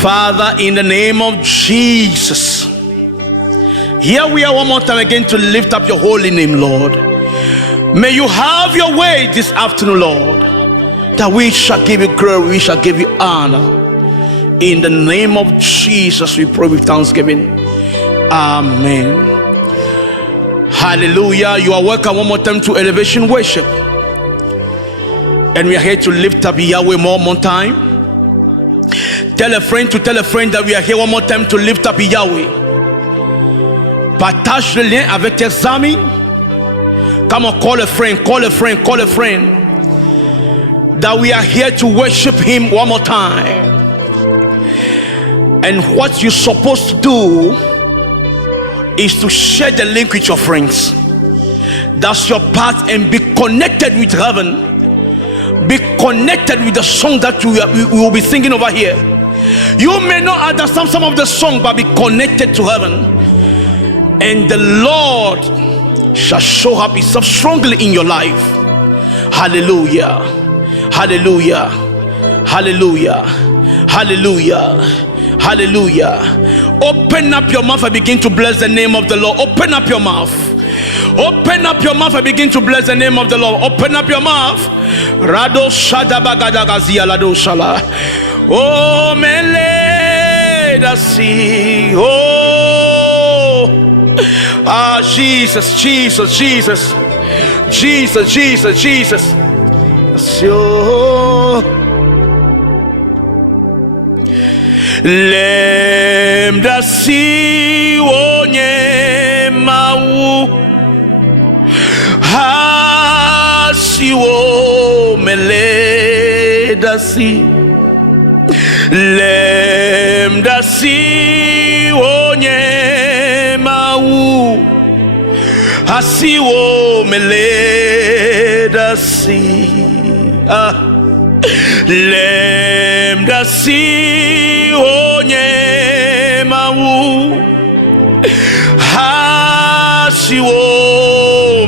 Father, in the name of Jesus, here we are one more time again to lift up your holy name, Lord. May you have your way this afternoon, Lord, that we shall give you glory, we shall give you honor. In the name of Jesus, we pray with thanksgiving. Amen. Hallelujah. You are welcome one more time to Elevation Worship. And we are here to lift up Yahweh one more time. Tell a friend to tell a friend that we are here one more time to lift up Yahweh. Partage le lien avec tes amis. Come on, call a friend, call a friend, call a friend. That we are here to worship him one more time. And what you're supposed to do is to share the link with your friends. That's your part, and be connected with heaven. Be connected with the song that we will be singing over here. You may not understand some of the song, but be connected to heaven, and the Lord shall show up himself strongly in your life. Hallelujah, hallelujah, hallelujah, hallelujah, hallelujah. Open up your mouth and begin to bless the name of the Lord. Open up your mouth. Open up your mouth and begin to bless the name of the Lord. Open up your mouth. Rado shadabagadagazia lado shala. Oh mele dasi. Oh Jesus, Jesus, Jesus, Jesus, Jesus, Jesus. Lem dasi onye mau hasiwo mele dasi. Lem dasi onye mau hasiwo mele dasi. Lem dasi onye mau hasiwo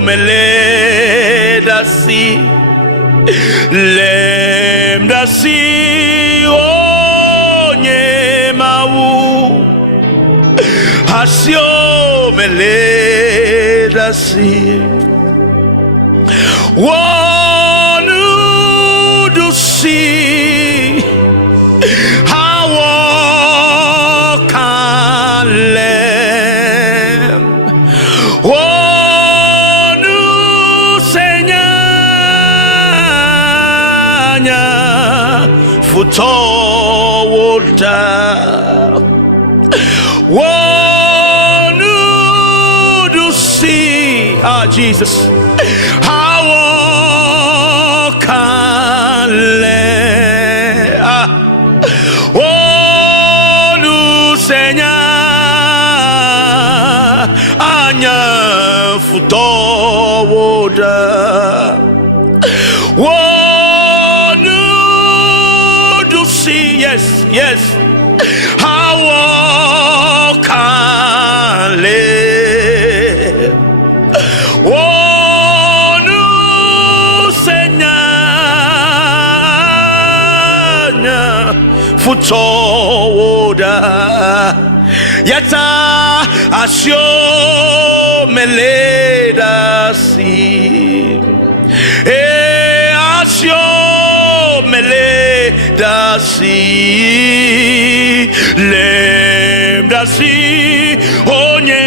mele dasi. Lem dasi onye mau hasiwo mele dasi. See how can lem onu senyanya futowota onu do see Jesus how can lem futowoda wonu do see. Yes, yes, how can live wonu senyanya futowoda yata asyo meledasi asyo meledasi lemdasi onye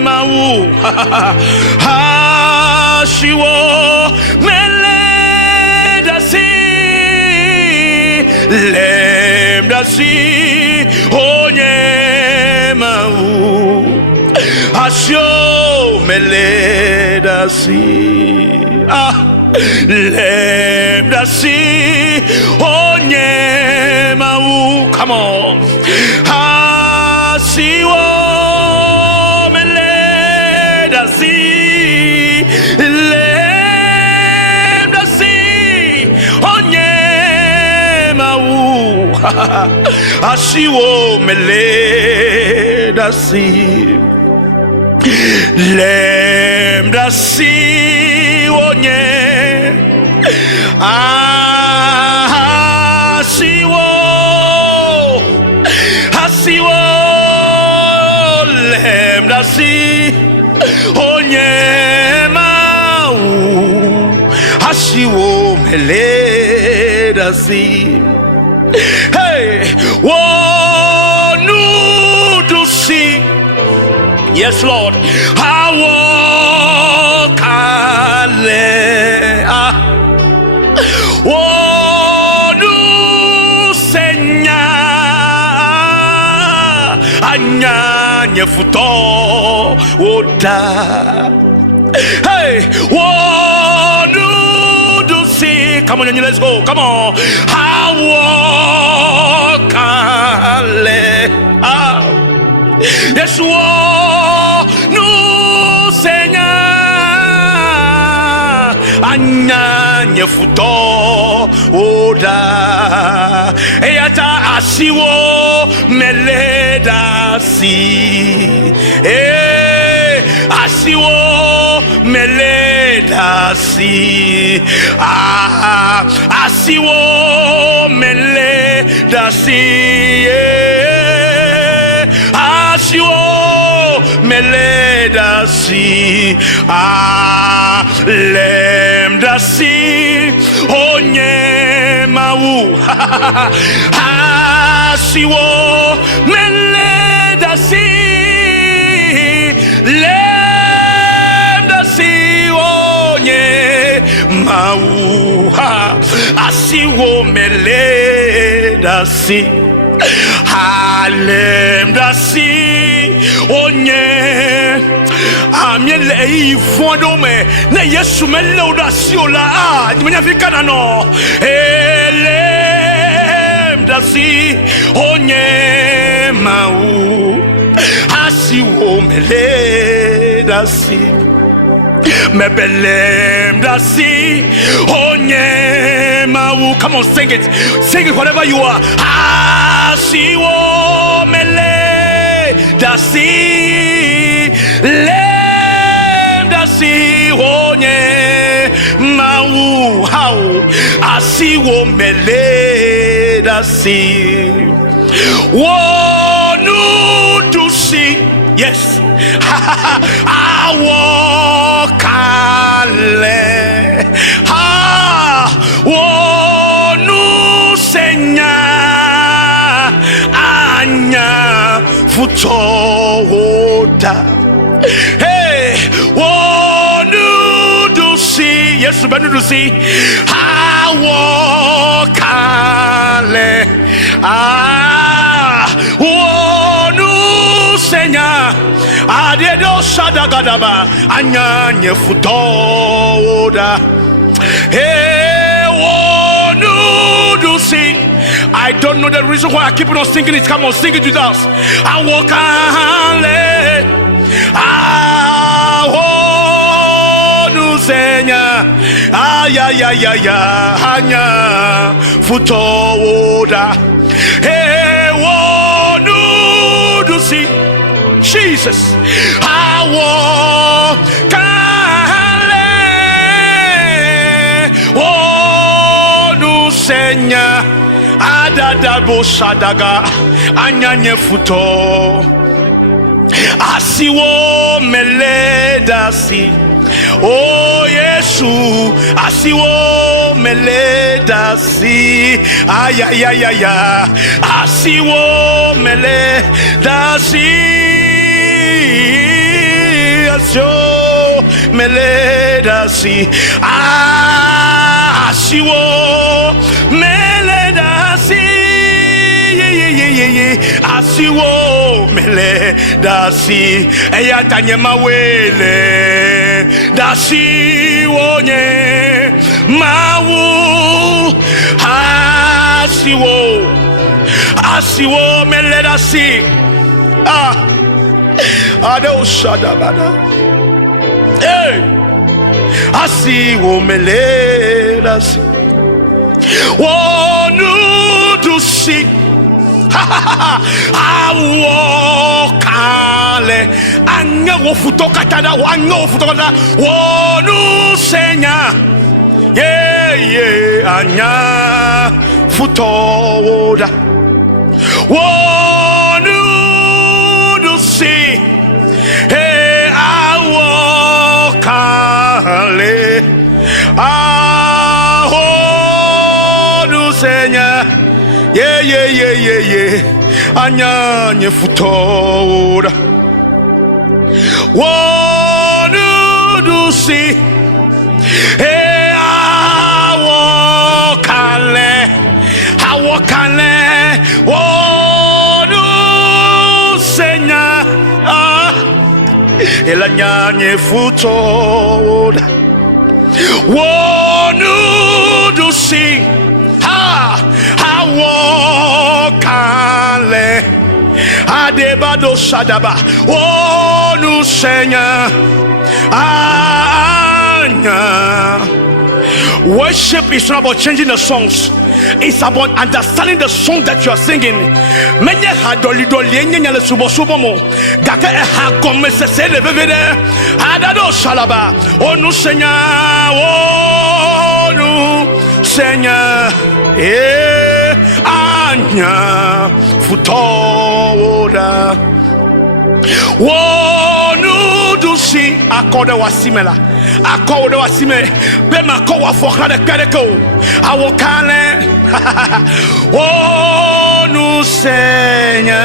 mau hashiwo meledasi lemdasi onye mau asyo meledasi lemdasi onye mau. Come on, asiwo meledasi lemdasi onye mau asiwo meledasi. Lem dasi onye asiwo dasi onyema u asiwo mele dasi. Hey, wonu do see. Yes, Lord. Awokale. Wonu senya anya nyefuto oda. Hey, wonu do see. Come on, let's go. Come on. Awokale. Yes, no Seigneur, anya nyefuto oda, eyata asiwo meleda si, asiwo meleda si, asiwo meleda si. Asiwo meleda si lemda si onye mau. Asiwo meleda si lemda si onye mau. Asiwo meleda si Halem dasi onye amiele ifondo me na Yesu mele odasi ola dimenya fikana no elem dasi onye mau asiwo mele dasi mebelem dasi onye mau. Come on, sing it wherever you are. Asiwo mele dasi lem dasi onye mau. How asiwo mele dasi wonu dusi. Yes. Awokale. Wonu senya anya futoda. Hey, wonu dusi. Yes, better to see. Awokale. Wonu senya adedo shadagadaba anya nyefutoda. Hey, wonu dusi. I don't know the reason why I keep on singing it. Come on, sing it with us. Awokale. Wonu senya ya anya futoda. Hey, wonu dusi. Jesus, awokale. Wonu senya adadabo shadaga anyanye futo. Asiwo meleda si. Oh Yesu, asiwo meleda si. Ayayayaya, asiwo meleda si. Asiwo meleda si. Asiwo meleda si. Asiwo meleda si. Eyatanye mawele dasi wonye mawu. Asiwo meleda si. Ado shadabada. Hey, asiwo meleda si. Wonu dusi. Awokale anga wofutoka tada anga wofutoka tada wonu senya anya futoda wonu dusi. Hey, senya ye anya nye futora wonu do see awokale wonu senya elanya nye futora wonu do see awokale adebado sadaba wonu senya anya. Worship is not about changing the songs. It's about understanding the song that you are singing. Menye hadoli doli enye le subo subo mo. Gake ha gome se se le bebede. Adado shalaba. Onu senya, onu senya. Anya futoda. Wonu dusi akode wasimela. Akode wasime be makowa fokade kadeko awokale wonu senya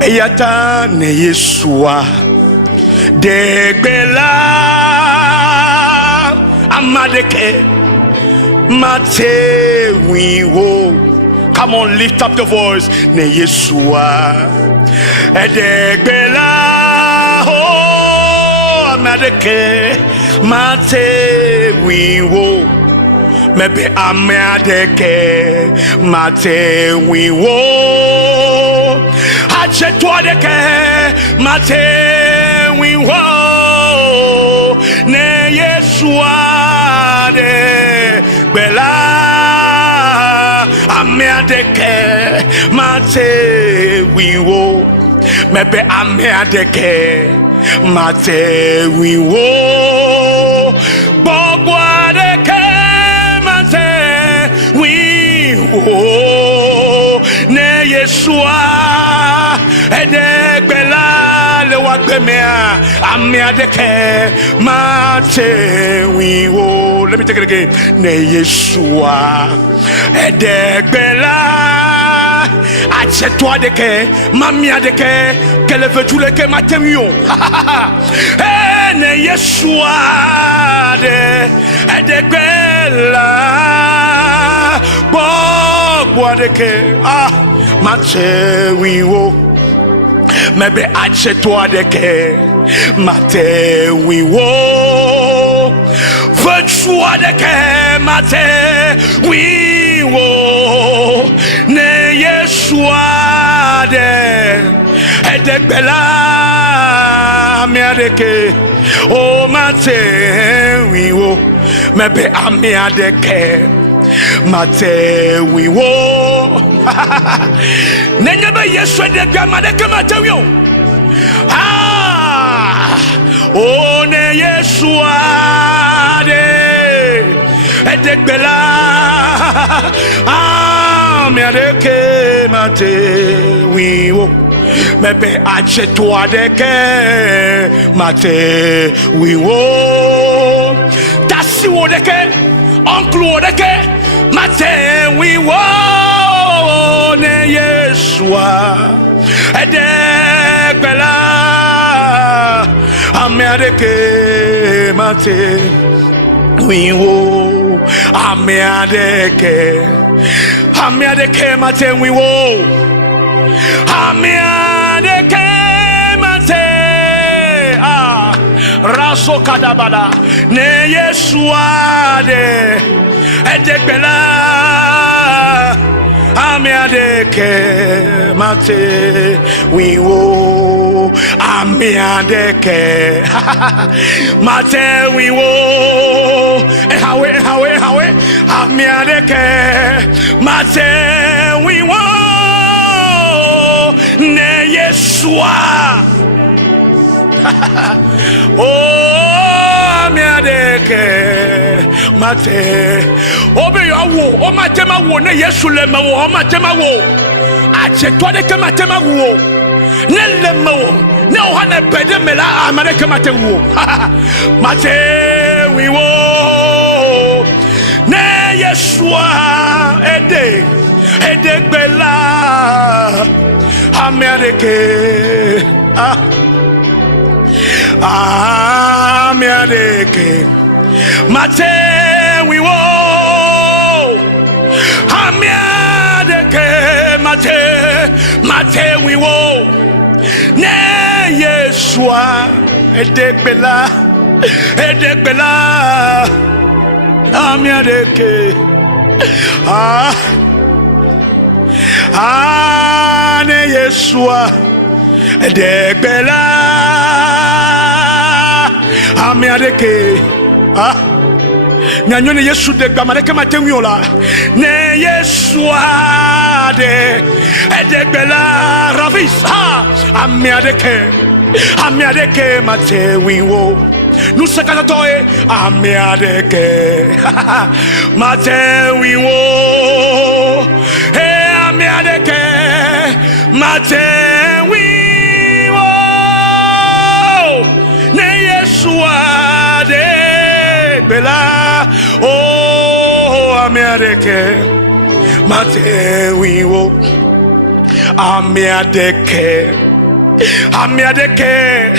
eyata ne Yesua degbela amadeke mate wiwo. Come on, lift up your voice. Ne Yesua edegbela ho amadeke mate wiwo. Maybe amadeke mate wiwo. Achetwadeke mate wiwo. Ne Yesua degbela ameadeke mate wiwo. Maybe ameadeke mate wiwo. Bogwadeke mate wiwo. Ne Yesua edegbela le wagbemea ameadeke mate wiwo. Let me take it again. Ne Yesua edegbela achetwa deke mamia deke keleve tuleke matemio. Ne Yesua de edegbela bogwa deke mate wiwo. Maybe achetwa deke mate wiwo. Virtua deke mate wiwo. Ne Yesua de edegbela miadeke o mate wiwo. Maybe amiadeke mate wiwo. Nenyebe Yesua de madeke mate wiwo. O ne Yesua de edegbela miadeke mate wiwo. Maybe achetwa deke mate wiwo. Tasi wodeke uncle wodeke mate wiwo. Ne Yesua edegbela ameadeke mate wiwo. Ameadeke mate wiwo. Ameadeke mate raso kadabada. Ne Yesua de edegbela ameadeke mate wiwo. Ameadeke mate wiwo. Ehawe ameadeke mate wiwo. Ne Yesua oh ameadeke mate obe yawo o matema wo ne Yesu lema wo o matema wo achetwa de ke matema wo ne lema wo ne o hana bede mela amareke mate wo mate Yeshua ede bela Amerike Amerike Mate we wo Amerike Mate we wo ne Yeshua ede bela Amerike ne Yeshua ede bela Amerike Nyanyo ne Yesu de gbamareke matewiola ne Yeshua de bela ravis Amerike matewiwo nous sakatoe Amerike matewiwo Amerike matewiwo ne Yeshua de bela oh Amerike matewiwo Amerike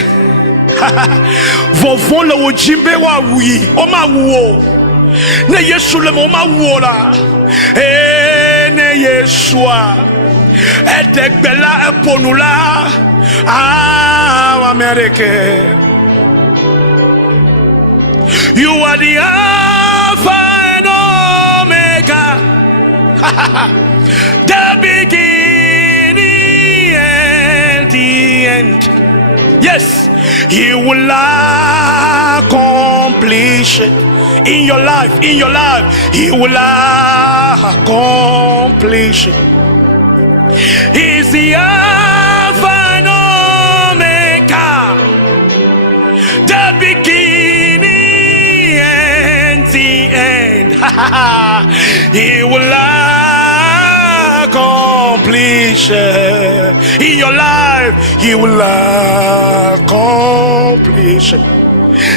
vovon le ojimbe wa wi o ma wo ne Yesu le mo ma wo la ne Yeshua edegbela eponula Amerike you are the Alpha and Omega the beginning and the end. Yes, He will accomplish it in your life. He will accomplish it. He's the Alpha and Omega, the beginning and the end. He will accomplish it in your life. He will accomplish it.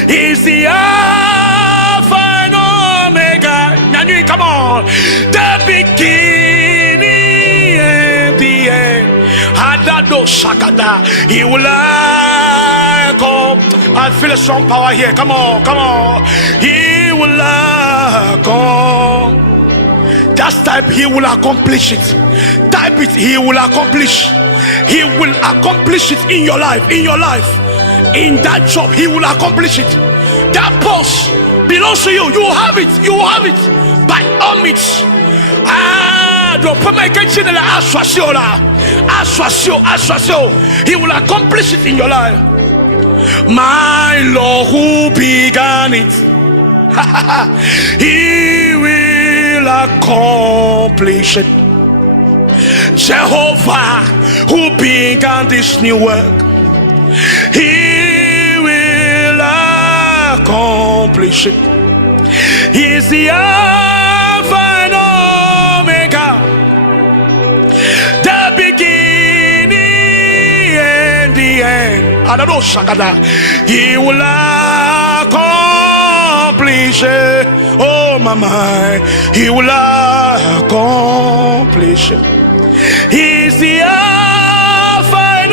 He's the Alpha and Omega. Nyanui, come on. The beginning and the end. Hadado Shakada. He will accomplish. I feel a strong power here. Come on. He will accomplish. Just type, He will accomplish it. Type it, He will accomplish. He will accomplish it in your life. In that job, He will accomplish it. That post belongs to you. You have it. By all means. He will accomplish it in your life. My Lord who began it, He will accomplish it. Jehovah who began this new work, He will accomplish it. He is the Alpha and Omega, the beginning and the end. He will accomplish it. Oh my, He will accomplish it. He's the Alpha and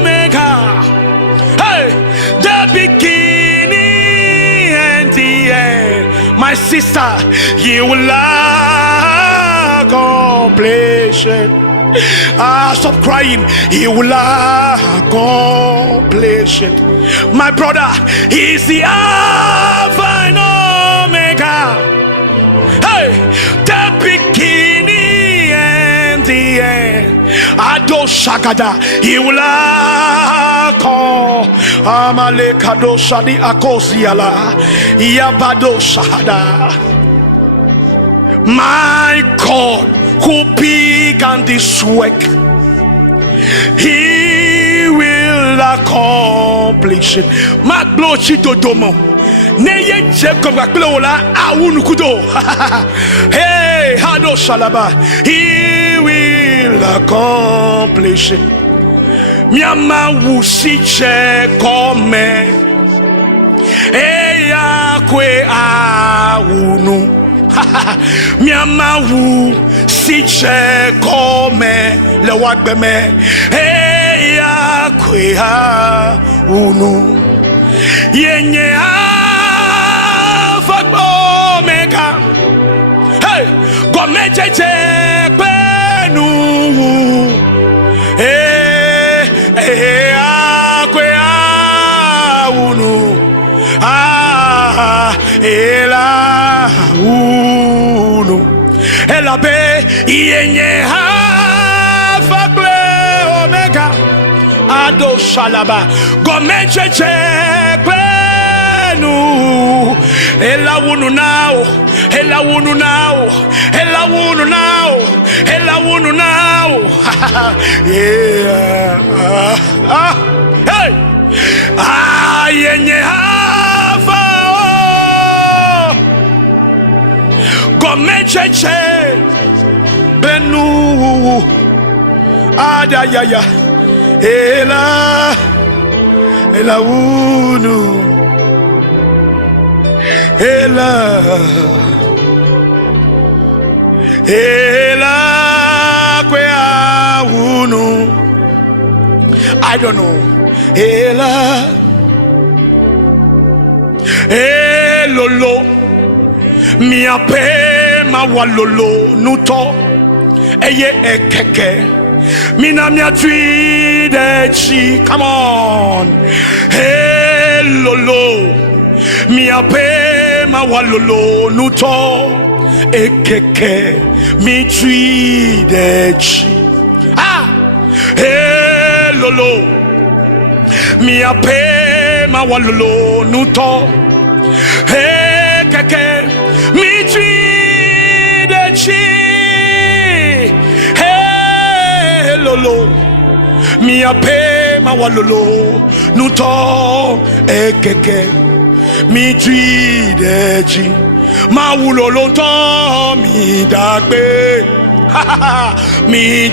Omega, hey, the beginning and the end. My sister, He will accomplish it. Stop crying. He will accomplish it. My brother, He's the Alpha and Omega, hey, the beginning and the end. Ado Shagada, He will accomplish. Amalekado Shadi Akosiala, Yabado Shahada. My God, who began this work, He will accomplish it. Maglochi Dodomo. Neye Jacob Aklola Awunukudo. Hey, Hado Shalaba. He will accomplish it. Miama Wusiche Kome. Eya Kwe Awunu. Miamawu siche kome le wakbeme eya kwea unu yenye afakbo meka hey gomecheche kwenu akwea unu ela unu ela be yenye hafakle omega ado shalaba gomecheche kwenu ela unu now ela unu now ela unu now ela unu now yeah hey yenye hafa gomecheche benu adayaya ela unu ela kwea unu I don't know ela lolo miape mawalolo nuto eye ekeke mina miatui dechi come on lolo miape mawalolo nuto ekeke mitui dechi lolo miape mawalolo nuto keke mitui dechi lolo miape mawalolo nuto keke mitui dechi mawulolo to mi dagbe mi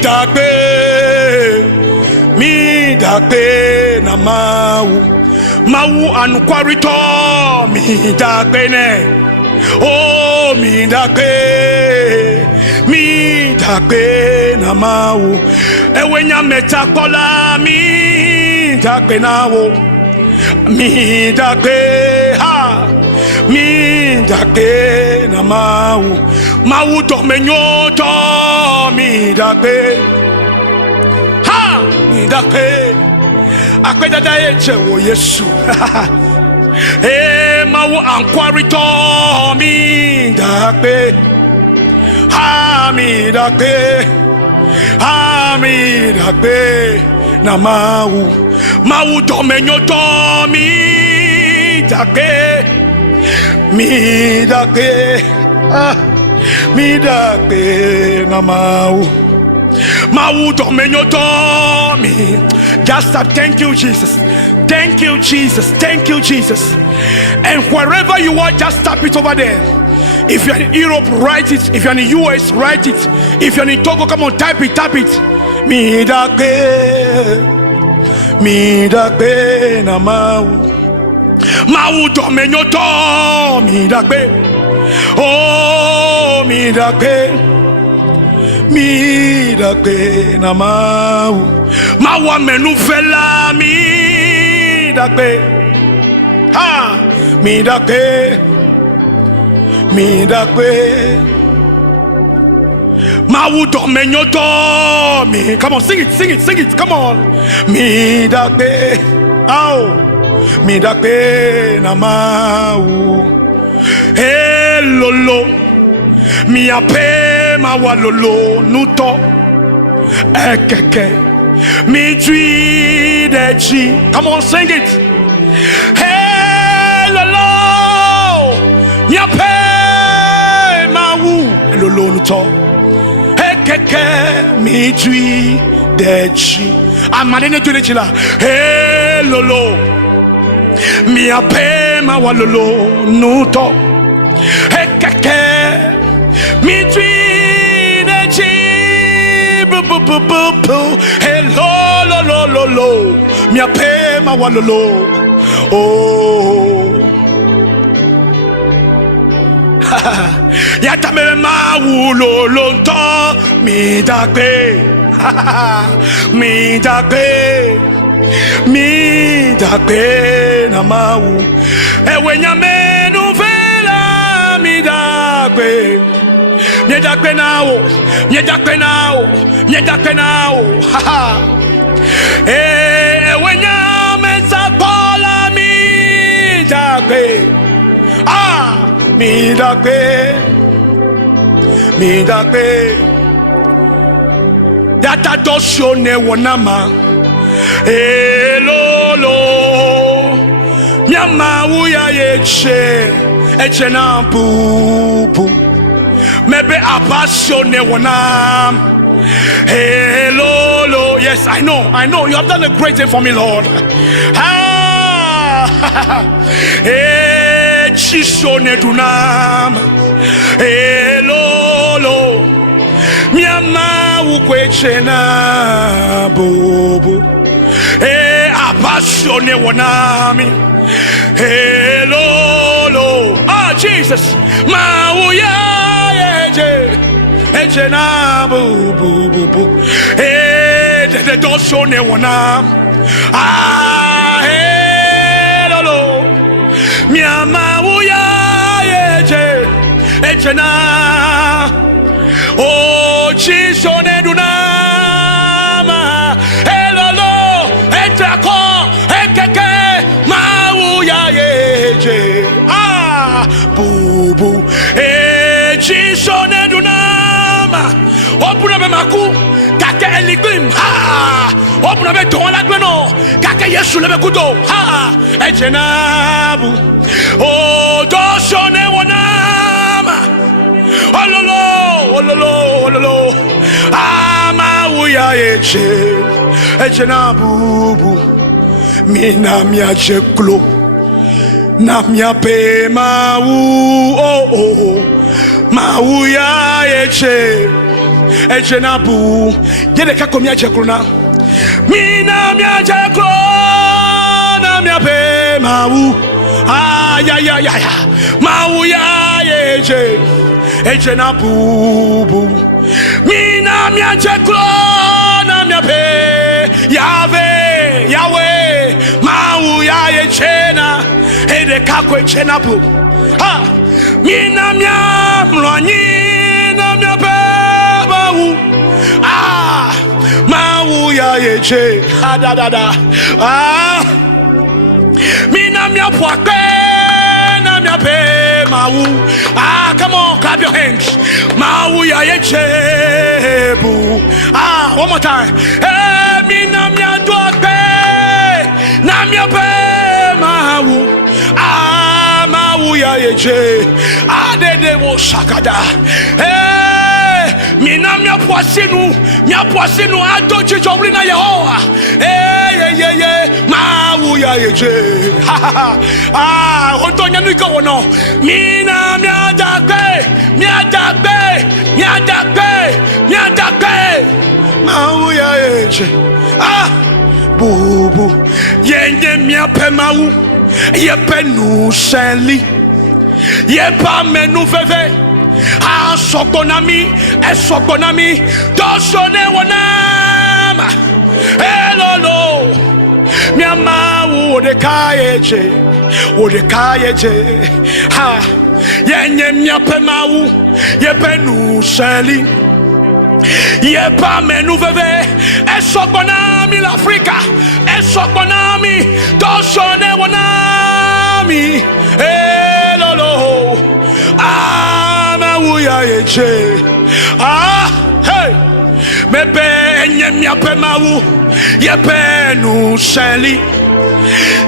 dagbe na mawu anukwarito mi dagbe ne oh mi dagbe na mawu ewenya metakola mi dagbe na wo mi dagbe mi dagbe na mawu domenyo to mi dagbe mi dagbe akwedada eche wo Yesu mawu ankwarito mi dagbe mi dagbe na mawu domenyo to mi dagbe mi dagbe na mawu domenyo to mi. Just stop. Thank you, Jesus. Thank you, Jesus. Thank you, Jesus. And wherever you are, just stop it over there. If you're in Europe, write it. If you're in the US, write it. If you're in Togo, come on, type it. Mi dagbe na mawu domenyo to mi dagbe oh mi dagbe na mawu amenu fela mi dagbe mi dagbe mawu domenyo to mi. Come on, sing it, come on. Mi dagbe mi dagbe na mawu lolo miape mawalolo nuto ekeke mi tui dechi. Come on, sing it. Lolo miape mawu lolo nuto ekeke mi tui dechi. Amadene tui dechi la lolo miape mawalolo nuto ekeke mi tui dechi hello miape mawalolo oh Yatame mawu lo lonto mi dakbe. Mi dakbe. Mi dakbe na mawu. Ewe nyame nu vela mi dakbe. Mi dakbe now. Mi dakbe now. Mi dakbe now. Ewe nyame sakola mi dakbe. Mi dakbe. Mi dakbe. Yata dosyo ne wonama. Elolo Miama uya yeche Eche na bubu Mebe abasyo ne wanam. Elolo. Yes, I know you have done a great thing for me, Lord. Chisyo ne dunam. Elolo Miama ukweche na bubu Abasone wanami. Hello, Jesus. Mauya eje na bu bu bu bu. De dosone wanam. Hello. Mia mauya eje na. Oh, Jesus ne dunama. Hello, etako, ekeke, mauya yeje. Bubu, Jesus ne dunama. Opuna be maku, kake eligrim. Opuna be don la gleno, kake Yesu le be kudo. Ejenabu. Oh, doso ne wanama. Ololo, Mauya eche na bubu. Mina mia jeklo, na mia pe mau. Mauya eche na bu. Yede kako mia jeklo na. Mina mia jeklo, na mia pe mau. Ya. Mauya eche na bubu. Mina mia jeklo na mia pe. Yahweh Mauya eche na. Ede kako eche na bu. Mina mia mlwanyi na mia pe mau. Mauya eche. Da. Mina mia pwake na mia pe mau. Come on, clap your hands. Mauya echebu. One more time. Mina mia pwake na mia pe mau. Mauya eche. Adede wo shakada. Mina mia pwasinu adochi jowri na Yehowa. Mauya eche. Ontonya nuko wono. Mina mia dakbe. Mauya eche. Bubu. Yenye mia pe mau. Ye pe nu senli. Ye pa menu veve. Esokonami. Dosone wanama. Hello. Mia mau odekayeje. Yenye mia pe mau. Ye pe nu senli. Ye pa menu veve. Esokonami l'Africa. Esokonami. Dosone wanami. Hello. Mauya eche. Hey. Mebe enye mia pe mau. Ye pe nu senli.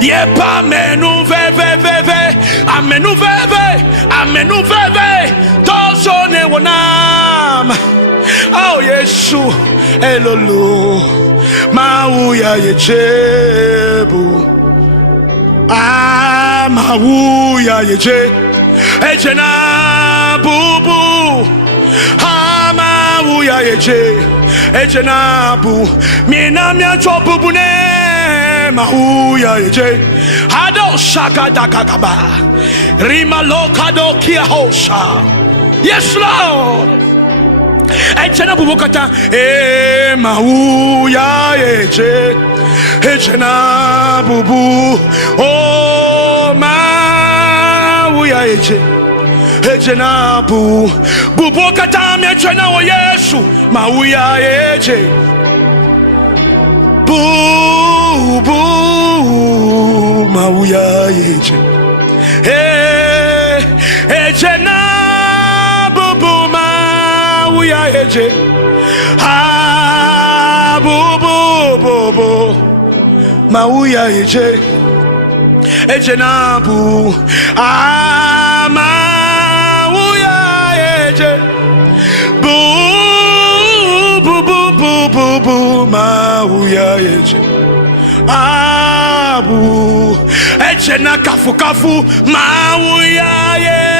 Ye pa menu veve. Amenu veve. Dosone wanam. Oh Yesu. Elolo. Mauya echebu. Mauya eche na bubu. Mauya eche na bu. Mina mia cho bubu ne Mauya eje. Hado shaka dakagaba. Rima lokado kia hosha. Yes, Lord. Echena bubukata. Mauya eje. Echena bubu. Oh, Mauya eje. Echena bu. Bubukata mi echena o Yesu. Mauya eje. Bu bu Mauya eje. Echena bubu Mauya eje. Ha bu Mauya eje. Echena bu Mauya eje. Bu Mauya eje. Abu echena kafu kafu Mauya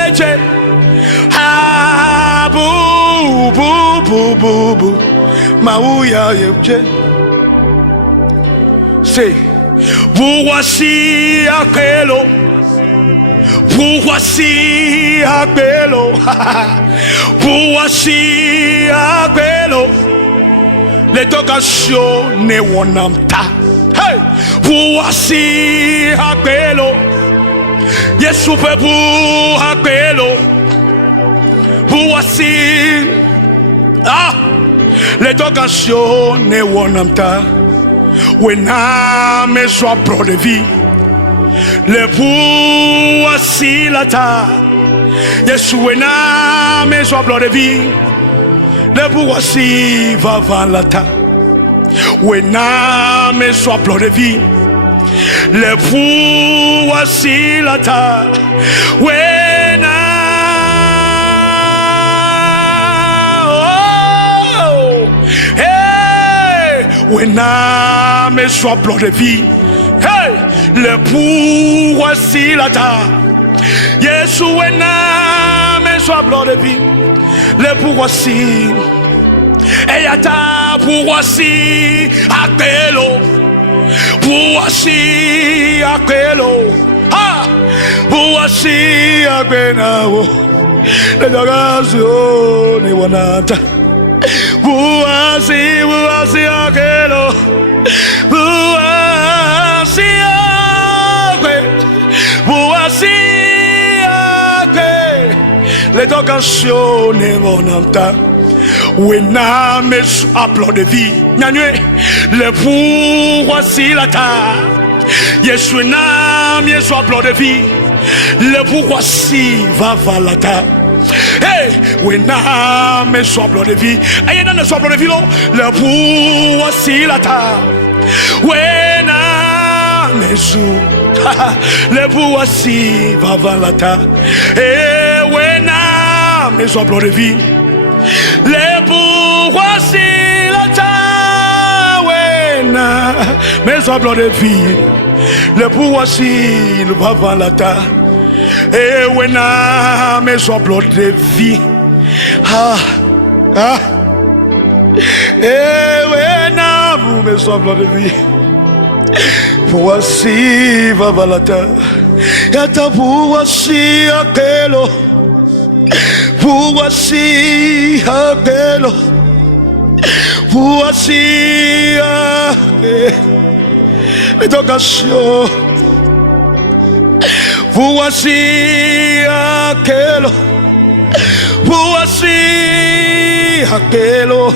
eje. Abu bu Mauya eje. Say, voici aquello. Voici aquello. Voici aquello. L'educazione wonamta. Hey, voici aquello. Yesu pebu aquello. Voici l'educazione wonamta. When I'm so proud of you, le voici la ta. Yesu when I'm so proud of you. Le voici va van la ta. When I'm so proud of you. Le voici la ta. When when I'm so proud of you. Hey, le voici la ta. Yesu when I'm so proud of you. Le voici. Eyata voici aquello. Voici aquello. Ah, voici aquello. Le dogazione wanata. Voici aquello. Voici aquello. Voici aquello. Le dogazione wanata. When I'm a blood of vie, le voici la ta. Yes, when I'm a blood of vie, le voici va la ta. Hey, when I'm a blood of vie, I ain't a blood of vie, le voici la ta. When I'm le voici va la ta. Hey, when I'm a blood of vie. Le voici la tawena, mes ombres de vie. Le voici le vivant la ta. Et wena mes ombres de vie. Et wena mes ombres de vie. Voici vivant la ta. Et ta voici aquello. Voici aquello. Voici l'éducation. Voici aquello. Voici aquello.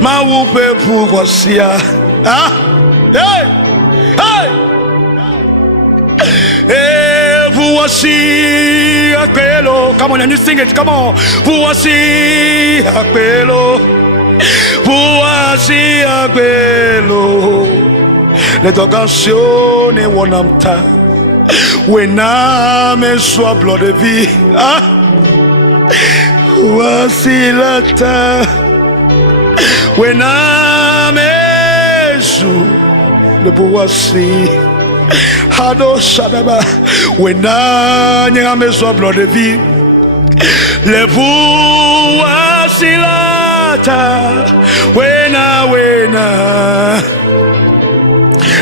Ma oupe voici. Ah, hey, hey. Et voici aquello. Come on, and you sing it. Come on. Voici aquello. Voici aquello. L'educazione wanamta. When I'm so blood de vie. Ah. Voici la ta. When I'm so le voici. Hado Shadaba, when I'm so blood de vie, le voici la ta, when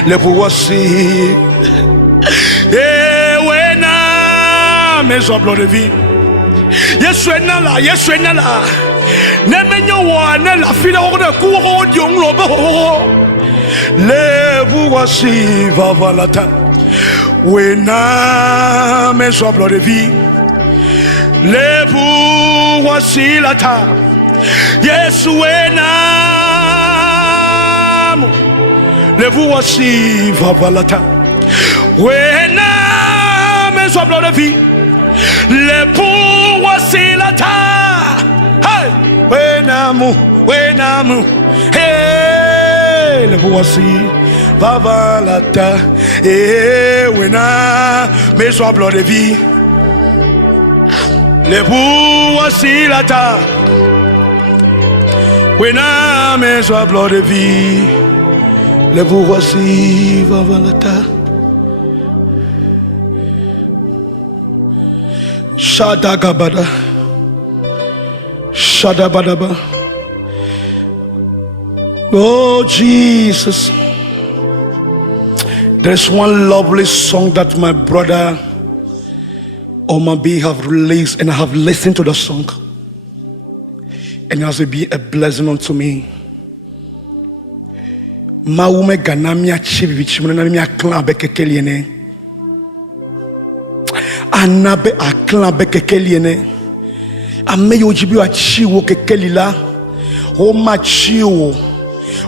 le voici. Et wena mes ombres de vie. Yesu enala, Yesu enala. Nemenyo wa ne la fila o de couro diong lobo. Le voici vavalata. Wena mes ombres de vie. Le voici la ta. Yesu wena. Le voici vavalata. Wena mes ombres de vie. Le voici la ta. Hey, wenamu, wenamu. Hey, le voici vavalata. Hey, wena mes ombres de vie. Le voici la ta. Wena mes ombres de vie. Le voici vavalata. Shadagabada, Shadabadaba. Oh Jesus, there's one lovely song that my brother Omabi have released, and I have listened to the song, and it has been a blessing unto me. Maume ganamia chibichimuna mia clan bekekeliene. Anabe aklan be kekeliene. Ame yo jibi wa chiwo kekelila. O ma chiwo.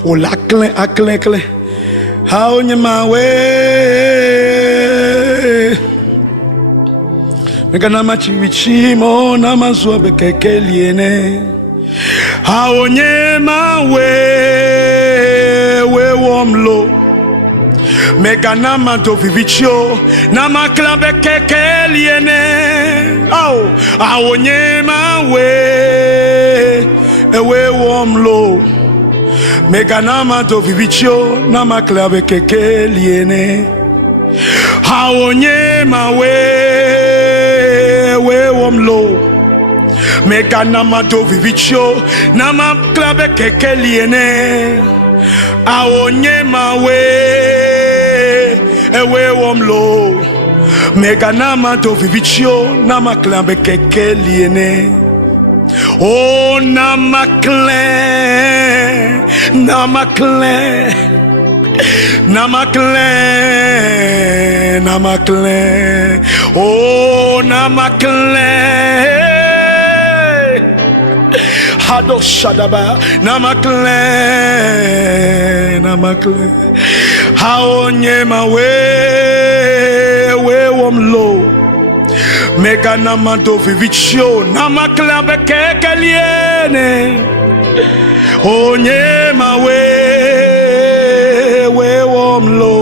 O la klen aklen klen. Ha onye ma we. Mega na ma chiwichi mo na mazwa be kekeliene. Ha onye ma we womlo. Megana manto vivicio na maklabe kekeliene. Au awonye mawe ewe womlo. Megana manto vivicio na maklabe kekeliene. Awonye mawe ewe womlo. Megana manto vivicio na maklabe kekeliene. Awonye mawe ewe womlo. Megana manto vivicio namaklambe kekeliene. Oh namakle, namakle, namakle, namakle. Oh namakle. Hado shadaba namakle, namakle. Haonye mawe we womlo. Megana manto vivicio namakle bekekeliene. Onye mawe we womlo.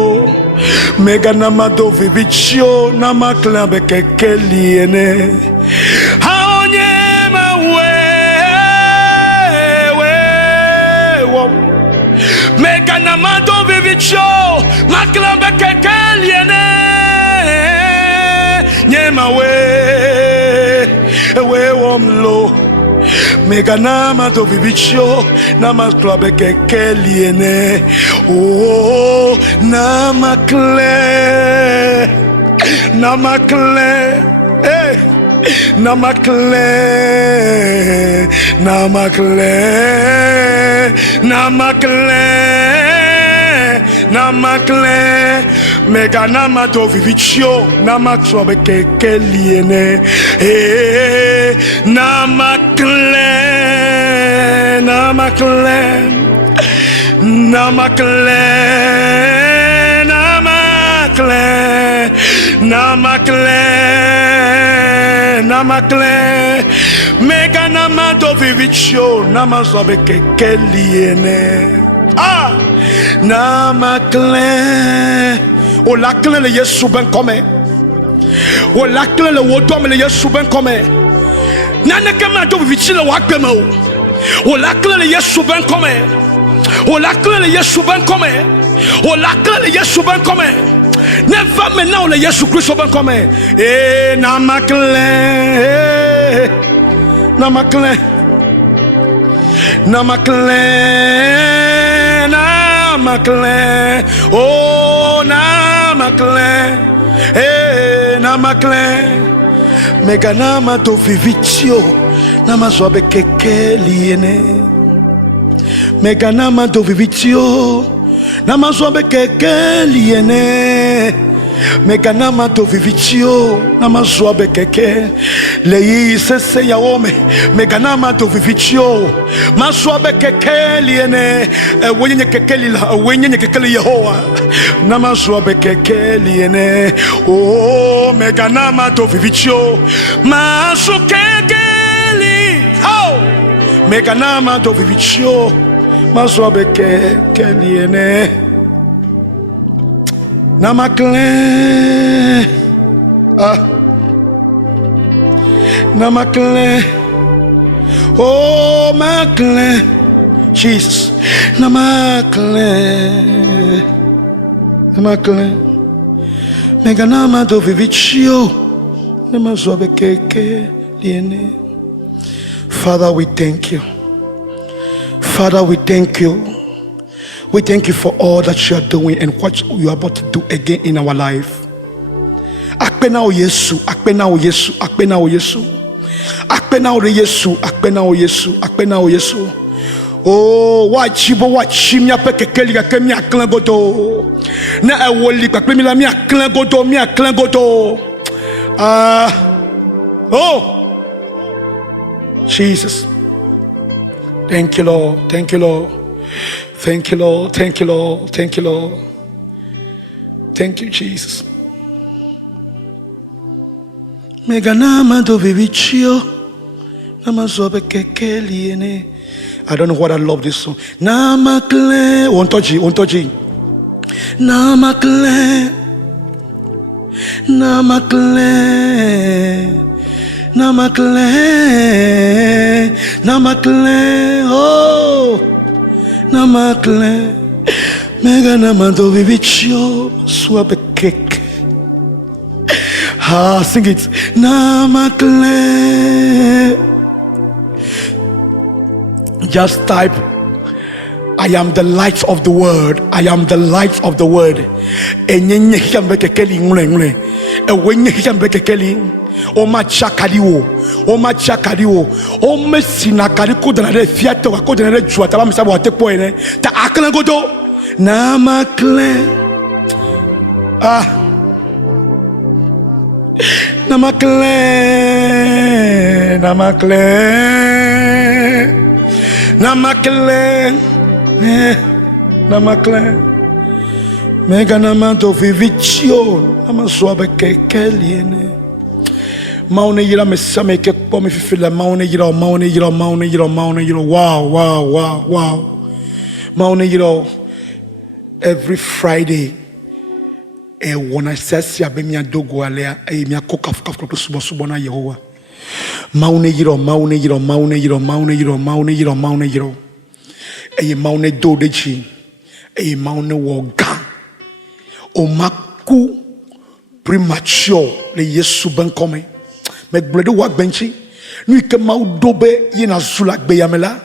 Megana manto vivicio namakle bekekeliene. Haonye mawe Megana manto vivicio maklambe kekeliene. Nyema we womlo. Megana manto vivicio namaklambe kekeliene. Oh namakle, namakle, eh. Namakle, namakle, namakle, namakle. Megana manto vivicio namakso bekekeliene. Namakle, namakle, namakle, namakle, namakle, namakle. Megana manto vivicio namaso bekekeliene. Ah, namakle. O la clé le Yesu ben comme. O la clé le wodom le Yesu ben comme. Nane kema do vivici le wakbema o. O la clé le Yesu ben comme. O la clé le Yesu ben comme. O la clé le Yesu ben comme. Ne va maintenant le Yesu Christ ben comme. Eh namakle. Namakle. Namakle. Namakle, oh Namakle, Namakle, Meganama to vivitio, Namazwabe keke liene, Meganama to vivitio, Namazwabe keke liene. Meganama to vivitio, Namazwabe keke, Lei sese yaome, Meganama to vivitio, Mazwabe keke liene, Wenye kekeli la, Wenye kekeli Yehowa, Namazwabe keke liene, oh, Meganama to vivitio, Masu kekeli, oh, Meganama to vivitio, Mazwabe keke liene. Namakle, Namakle, oh Makle, Jesus, Namakle, Namakle, Meganama do vivitio, Namazwabe keke liene. Father, we thank you. Father, we thank you. We thank you for all that you are doing and what you are about to do again in our life. Akpena o Yesu, akpena o Yesu, akpena o Yesu, akpena o Yesu, akpena o Yesu, akpena o Yesu. Oh, wachibo wachimia pe kekeli ka mi aklan goto. Na ewoli pa pe mi la mi aklan goto, mi aklan goto. Oh, Jesus. Thank you, Lord. Thank you, Lord. Thank you, Lord. Thank you, Lord. Thank you, Lord. Thank you, Jesus. Meganama do vivitio, Namazwabe kekeli ene. I don't know what I love this song. Namakle, ontoji. Namakle, Namakle, Namakle, Namakle, oh. Namakle, Meganama do vivitio, Mazwabe keke. Sing it. Namakle. Just type, I am the light of the world. I am the light of the world. Enyenye hiambe kekeli ngule. Ewenye hiambe kekeli. Oma chakadiwo, Oma chakadiwo, Ome sinakari kudanare fiato wa kudanare juata ba misabu wa tekpo ene. Ta aklan godo. Namakle. Namakle, Namakle, Namakle, Namakle, Meganama do vivitio, Namazwabe kekeli ene. Maune yira mesame ke pomi fifila maune yira. Wow. Maune yira every Friday. When I says ya be mi adogo alea mi akoka fuka subo na Yehowa. Maune yira. Maune dodechi. Maune woga. Omaku premature le Yesu ben come. Me bledo wak benchi. Nu ke mau dobe yena zulak be yamela.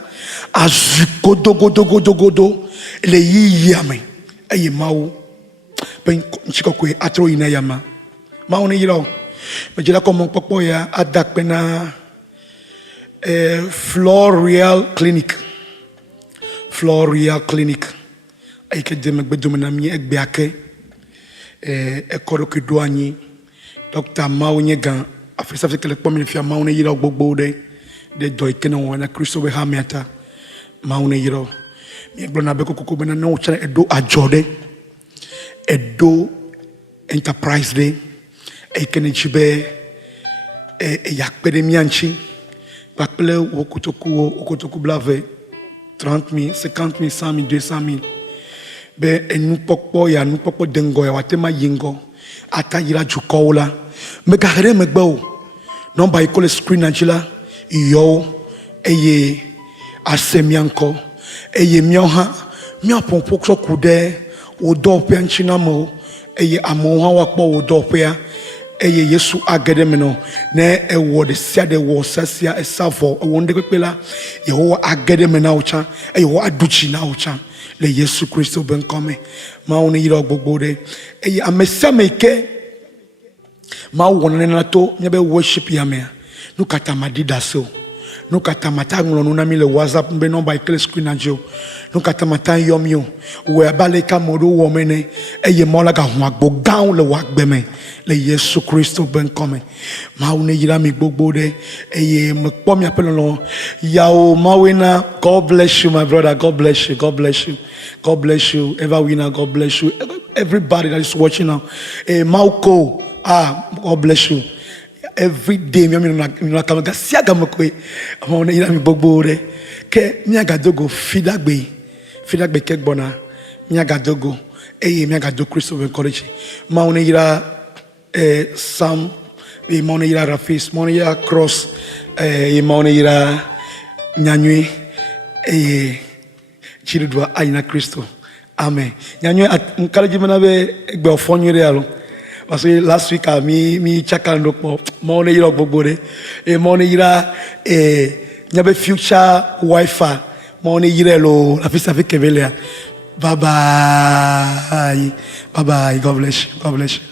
Azuko dogo le yame. Mau ben chiko kwe atro ina yama. Maune yiro. Me jela ko mon popo ya adak pena Floreal Clinic. Ay ke dem be domina mi ek biake ekoro ke douani Dr. Maunye gan afisa fe kele pomi fi Maune yiro gbogbo de doy kena wona Kristo be hamiata Maune yiro mi blona be ko bena no chana edo ajode edo enterprise de e kene chibe yakpede mianchi bakple okotoku blave 30,000, 50,000, 100,000, 200,000 be enu pokpo dengo ya watema yingo ata yira jukola me gare me gbo number ikole screen anjila iyo eye asemianko eye mioha miapompo so kude odo pe anchina mo eye amoha wakpo odo pe eye Yesu agedeme no na ewo de sia de wo sasia esavo wonde pepela Yehowa agedeme na ucha eye wo aduchi na ucha le Yesu Christo ben come ma on yira gbogbo de e amesameke ma wonne na to nya be worship ya me no kata madida so no kata mata nglo no na mi le WhatsApp be number ikle screen ajo no kata mata yomio we abale ka modo wo mene eye mola ka ho agbo gan le wa gbe me le Yesu Christo ben come ma one yira mi gbogbo de eye me po mi apelo no yao ma wina. God bless you my brother, God bless you, God bless you, God bless you, ever winner, God bless you, everybody that is watching now. Mauko, God bless you. Every day me na kamaga siaga mkwe amone ina mi bogbore ke mi agadogo fidagbe kek bona mi agadogo mi agado Christopher College ma one ira Sam ma one ira Rafis ma one ira Cross ma one ira nyanywe chiridwa aina Kristo amen nyanywe nkalaji menabe egbe ofonyere alo. Parce que last week mi chakal ndokpo mo ne yira gbogbo de e mo ne yira nyabe future wifi mo ne yira lo la fista fe kevelia bye bye, God bless you, God bless you.